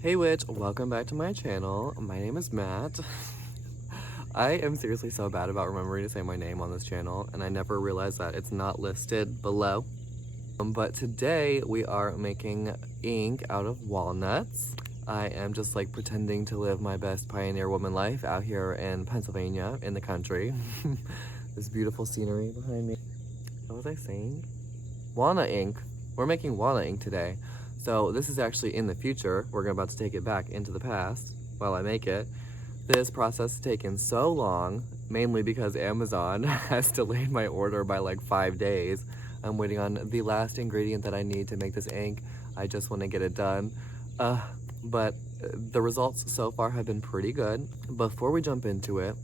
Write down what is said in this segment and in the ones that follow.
Hey witch, welcome back to my channel. My name is Matt. I am seriously so bad about remembering to say my name on this channel, and I never realized that it's not listed below. But today we are making ink out of walnuts. I am just like pretending to live my best pioneer woman life out here in Pennsylvania, in the country. This beautiful scenery behind me. What was I saying? Walnut ink. We're making walnut ink today. So this is actually in the future. We're about to take it back into the past while I make it. This process has taken so long, mainly because Amazon has delayed my order by like 5 days. I'm waiting on the last ingredient that I need to make this ink. I just want to get it done. But the results so far have been pretty good. Before we jump into it,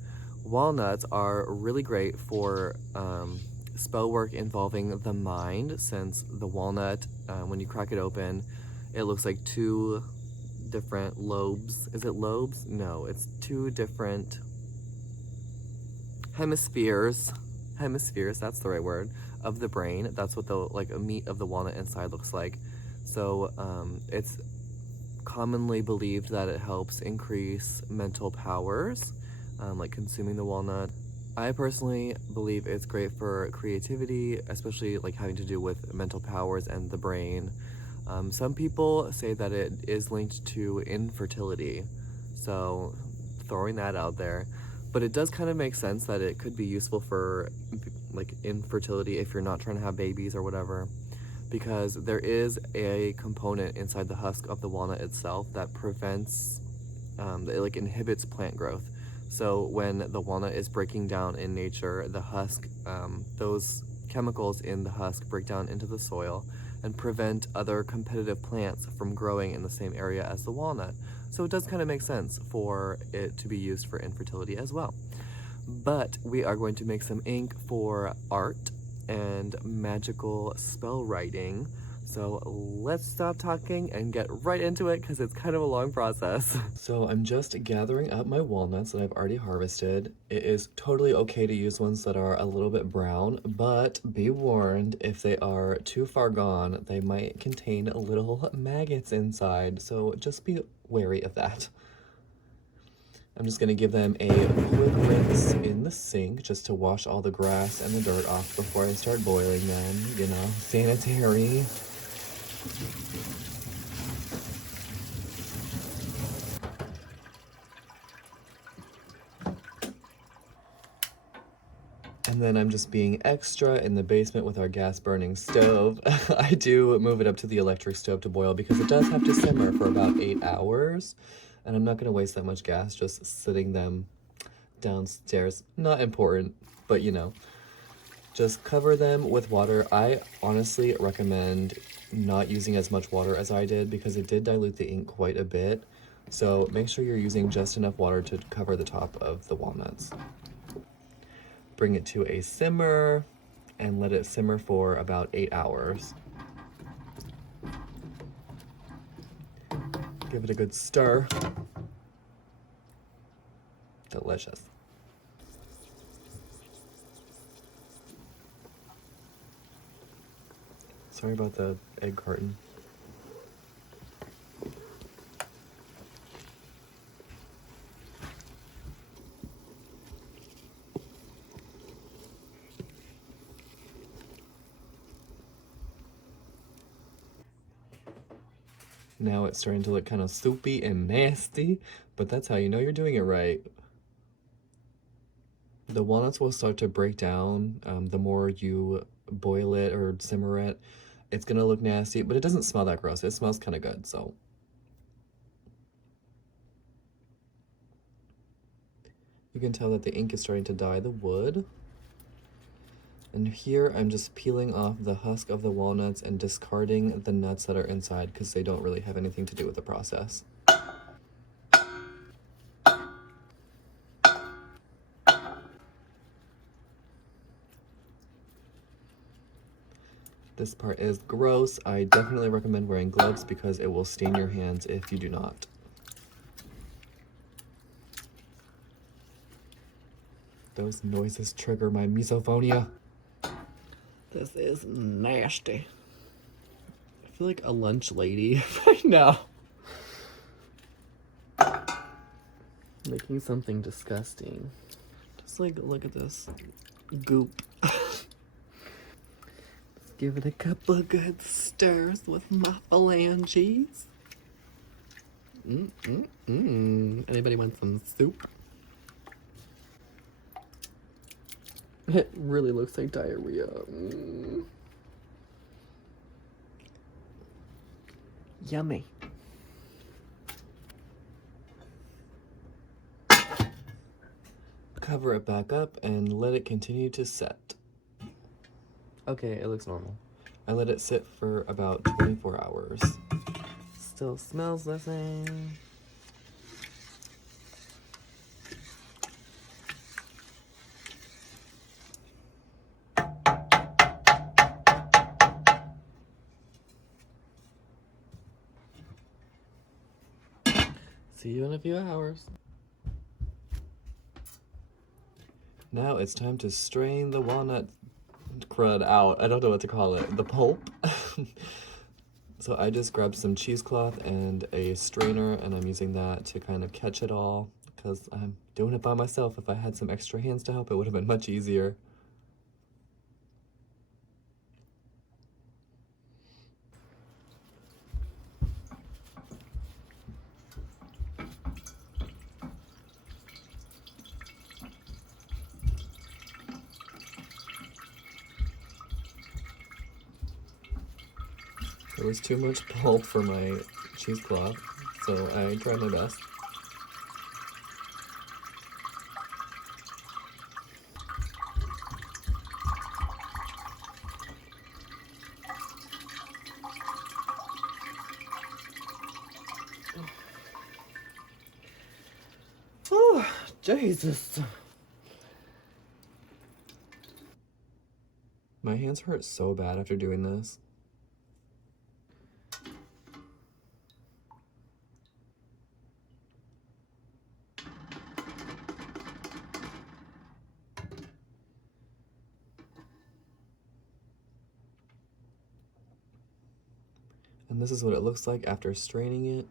walnuts are really great for spell work involving the mind, since the walnut, when you crack it open, it looks like two different lobes. Is it lobes? No, it's two different hemispheres. Hemispheres, that's the right word, of the brain. That's what the a meat of the walnut inside looks like. So it's commonly believed that it helps increase mental powers, like consuming the walnut. I personally believe it's great for creativity, especially like having to do with mental powers and the brain. Some people say that it is linked to infertility, so throwing that out there. But it does kind of make sense that it could be useful for like infertility if you're not trying to have babies or whatever, because there is a component inside the husk of the walnut itself that prevents, it like inhibits plant growth. So when the walnut is breaking down in nature, the husk, those chemicals in the husk break down into the soil and prevent other competitive plants from growing in the same area as the walnut. So it does kind of make sense for it to be used for infertility as well. But we are going to make some ink for art and magical spell writing. So let's stop talking and get right into it, because it's kind of a long process. So I'm just gathering up my walnuts that I've already harvested. It is totally okay to use ones that are a little bit brown, but be warned, if they are too far gone, they might contain little maggots inside. So just be wary of that. I'm just gonna give them a quick rinse in the sink just to wash all the grass and the dirt off before I start boiling them, you know, sanitary. And then I'm just being extra in the basement with our gas burning stove. I do move it up to the electric stove to boil because it does have to simmer for about 8 hours. And I'm not gonna waste that much gas just sitting them downstairs. Not important, but you know. Just cover them with water. I honestly recommend not using as much water as I did because it did dilute the ink quite a bit. So make sure you're using just enough water to cover the top of the walnuts. Bring it to a simmer and let it simmer for about 8 hours. Give it a good stir. Delicious. Sorry about the egg carton. Now it's starting to look kind of soupy and nasty, but that's how you know you're doing it right. The walnuts will start to break down the more you boil it or simmer it. It's gonna look nasty, but it doesn't smell that gross. It smells kind of good, so. You can tell that the ink is starting to dye the wood. And here I'm just peeling off the husk of the walnuts and discarding the nuts that are inside because they don't really have anything to do with the process. This part is gross. I definitely recommend wearing gloves because it will stain your hands if you do not. Those noises trigger my misophonia. This is nasty. I feel like a lunch lady right now. Making something disgusting. Just like, look at this goop. Give it a couple of good stirs with my phalanges. Anybody want some soup? It really looks like diarrhea. Yummy. Cover it back up and let it continue to set. Okay, it looks normal. I let it sit for about 24 hours. Still smells the same. See you in a few hours. Now it's time to strain the walnut crud out. I don't know what to call it. The pulp. So I just grabbed some cheesecloth and a strainer, and I'm using that to kind of catch it all because I'm doing it by myself. If I had some extra hands to help, it would have been much easier. There was too much pulp for my cheesecloth, so I tried my best. Oh, Jesus. My hands hurt so bad after doing this. And this is what it looks like after straining it.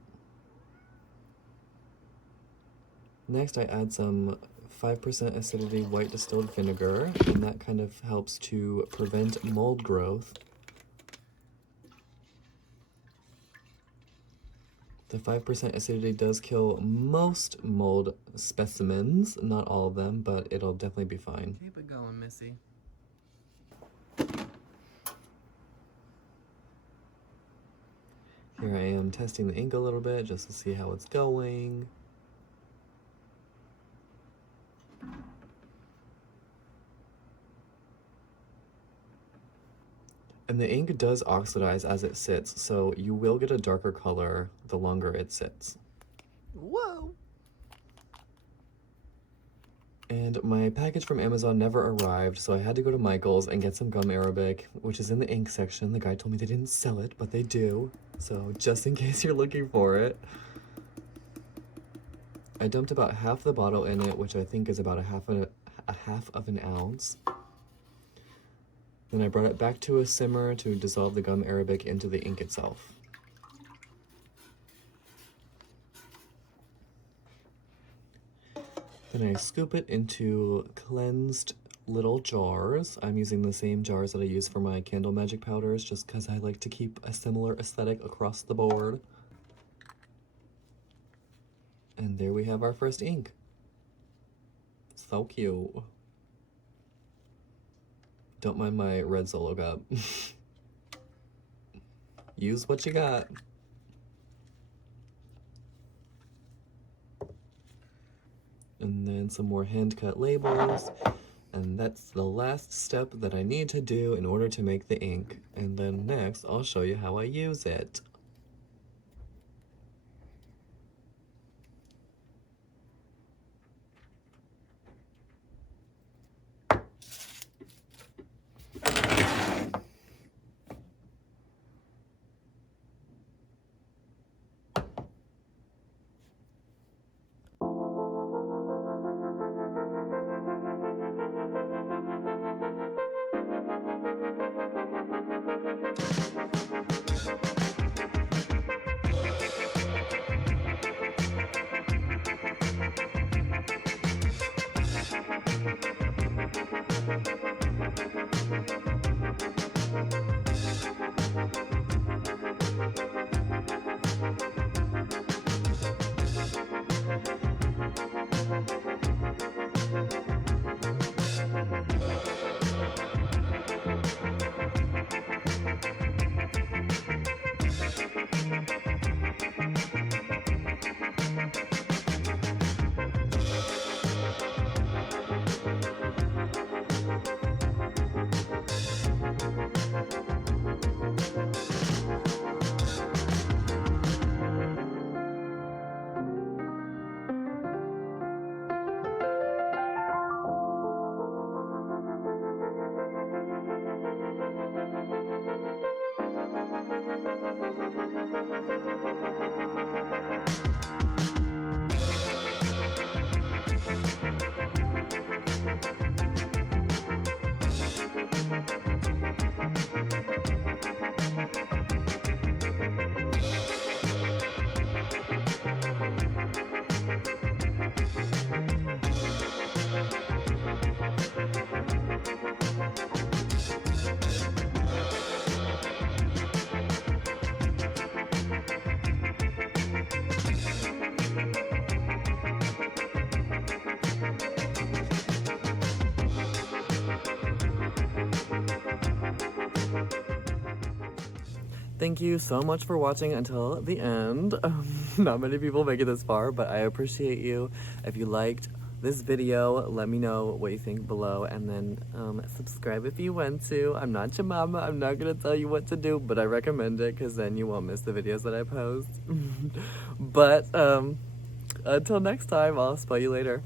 Next, I add some 5% acidity white distilled vinegar, and that kind of helps to prevent mold growth. The 5% acidity does kill most mold specimens, not all of them, but it'll definitely be fine. Keep it going, Missy. Here I am testing the ink a little bit just to see how it's going. And the ink does oxidize as it sits, so you will get a darker color the longer it sits. Whoa! And my package from Amazon never arrived, so I had to go to Michael's and get some gum arabic, which is in the ink section. The guy told me they didn't sell it, but they do. So just in case you're looking for it. I dumped about half the bottle in it, which I think is about a half of an ounce. Then I brought it back to a simmer to dissolve the gum arabic into the ink itself. Then I scoop it into cleansed little jars. I'm using the same jars that I use for my candle magic powders just because I like to keep a similar aesthetic across the board. And there we have our first ink. So cute. Don't mind my red Solo cup. Use what you got. And then some more hand-cut labels. And that's the last step that I need to do in order to make the ink. And then next, I'll show you how I use it. thank you so much for watching until the end. Not many people make it this far, but I appreciate you. If you liked this video, let me know what you think below, and then subscribe if you want to. I'm not your mama, I'm not gonna tell you what to do, but I recommend it because then you won't miss the videos that I post. But until next time, I'll spell you later.